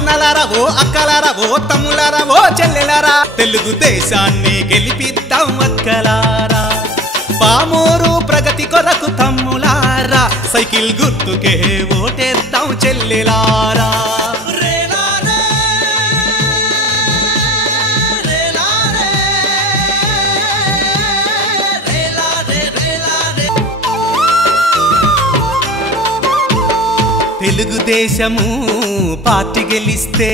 అన్నలారా ఓ అక్కలారా ఓ తమ్ములారా ఓ చెల్లెలారా తెలుగు దేశాన్ని గెలిపిద్దాం అక్కలారా పామూరు ప్రగతి కొరకు తమ్ములారా సైకిల్ గుర్తుకే ఓటేద్దాం చెల్లెలారా తెలుగుదేశము పార్టీ గెలిస్తే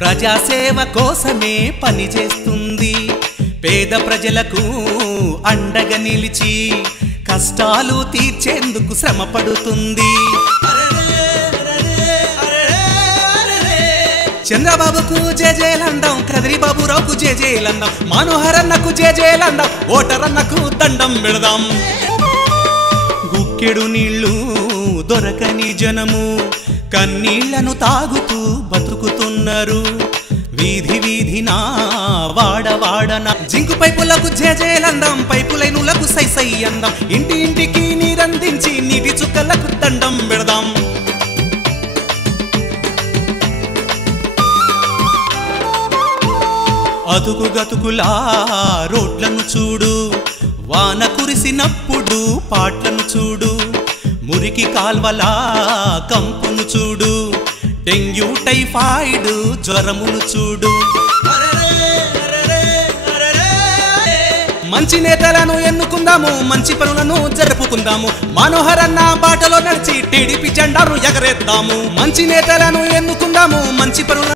ప్రజాసేవ కోసమే పనిచేస్తుంది పేద ప్రజలకు అండగా నిలిచి కష్టాలు తీర్చేందుకు శ్రమ పడుతుంది చంద్రబాబుకు జేజేలందాం కదిరి బాబురావుకు జేజేలందాం మనోహరన్నకు జేజేలందాం ఓటరన్నకు దండం పెడదాం గుక్కెడు నీళ్లు దొరకని జనము కన్నీళ్లను తాగుతూ బతుకుతున్నారు వీధి వీధినా వాడవాడన జింకు పైపులకు జేజేలందాం పైపు లైనులకు సై అందాం ఇంటి ఇంటికి నీరందించి నీటి చుక్కలకు దండం పెడదాం అతుకు గతుకులా రోడ్లను చూడు వాన కురిసినప్పుడు పాట్లను చూడు మురికి కాల్వలా కంపును చూడు డెంగ్యూ టైఫాయిడ్ జ్వరమును చూడు మంచి నేతలను ఎన్నుకుందాము మంచి పనులను జరుపుకుందాము మనోహరన్న బాటలో నడిచి టీడీపీ జెండాను ఎగరేద్దాము మంచి నేతలను ఎన్నుకుందాము మంచి పనులను